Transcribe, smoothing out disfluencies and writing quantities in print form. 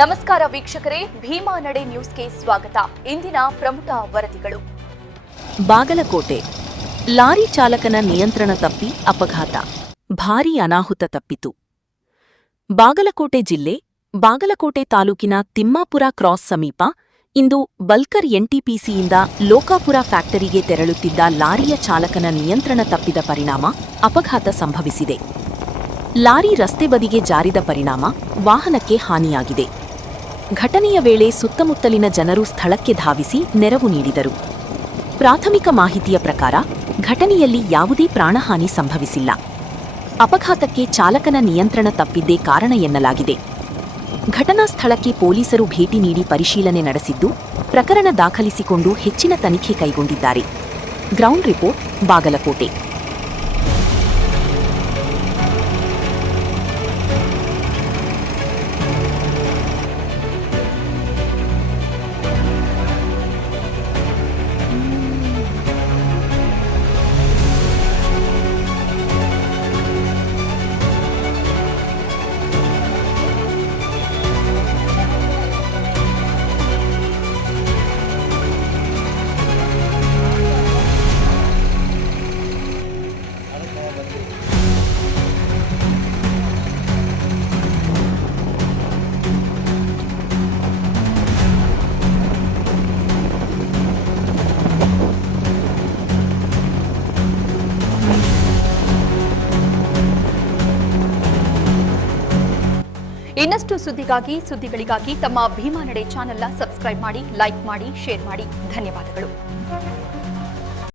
ನಮಸ್ಕಾರ ವೀಕ್ಷಕರೇ, ಭೀಮಾ ನಡೆ ನ್ಯೂಸ್ಗೆ ಸ್ವಾಗತ. ಇಂದಿನ ಪ್ರಮುಖ ವರದಿಗಳು. ಬಾಗಲಕೋಟೆ ಲಾರಿ ಚಾಲಕನ ನಿಯಂತ್ರಣ ತಪ್ಪಿ ಅಪಘಾತ, ಭಾರೀ ಅನಾಹುತ ತಪ್ಪಿತು. ಬಾಗಲಕೋಟೆ ಜಿಲ್ಲೆ ಬಾಗಲಕೋಟೆ ತಾಲೂಕಿನ ತಿಮ್ಮಾಪುರ ಕ್ರಾಸ್ ಸಮೀಪ ಇಂದು ಬಲ್ಕರ್ ಎನ್ಟಿಪಿಸಿಯಿಂದ ಲೋಕಾಪುರ ಫ್ಯಾಕ್ಟರಿಗೆ ತೆರಳುತ್ತಿದ್ದ ಲಾರಿಯ ಚಾಲಕನ ನಿಯಂತ್ರಣ ತಪ್ಪಿದ ಪರಿಣಾಮ ಅಪಘಾತ ಸಂಭವಿಸಿದೆ. ಲಾರಿ ರಸ್ತೆ ಬದಿಗೆ ಜಾರಿದ ಪರಿಣಾಮ ವಾಹನಕ್ಕೆ ಹಾನಿಯಾಗಿದೆ. ಘಟನೆಯ ವೇಳೆ ಸುತ್ತಮುತ್ತಲಿನ ಜನರು ಸ್ಥಳಕ್ಕೆ ಧಾವಿಸಿ ನೆರವು ನೀಡಿದರು. ಪ್ರಾಥಮಿಕ ಮಾಹಿತಿಯ ಪ್ರಕಾರ ಘಟನೆಯಲ್ಲಿ ಯಾವುದೇ ಪ್ರಾಣಹಾನಿ ಸಂಭವಿಸಿಲ್ಲ. ಅಪಘಾತಕ್ಕೆ ಚಾಲಕನ ನಿಯಂತ್ರಣ ತಪ್ಪಿದ್ದೇ ಕಾರಣ ಎನ್ನಲಾಗಿದೆ. ಘಟನಾ ಸ್ಥಳಕ್ಕೆ ಪೊಲೀಸರು ಭೇಟಿ ನೀಡಿ ಪರಿಶೀಲನೆ ನಡೆಸಿದ್ದು, ಪ್ರಕರಣ ದಾಖಲಿಸಿಕೊಂಡು ಹೆಚ್ಚಿನ ತನಿಖೆ ಕೈಗೊಂಡಿದ್ದಾರೆ. Ground report, Bagalkot. ಇನ್ನಷ್ಟು ಸುದ್ದಿಗಳಿಗಾಗಿ ತಮ್ಮ ಭೀಮಾ ನಡೆ ಚಾನೆಲ್ನ ಸಬ್ಸ್ಕ್ರೈಬ್ ಮಾಡಿ, ಲೈಕ್ ಮಾಡಿ, ಶೇರ್ ಮಾಡಿ. ಧನ್ಯವಾದಗಳು.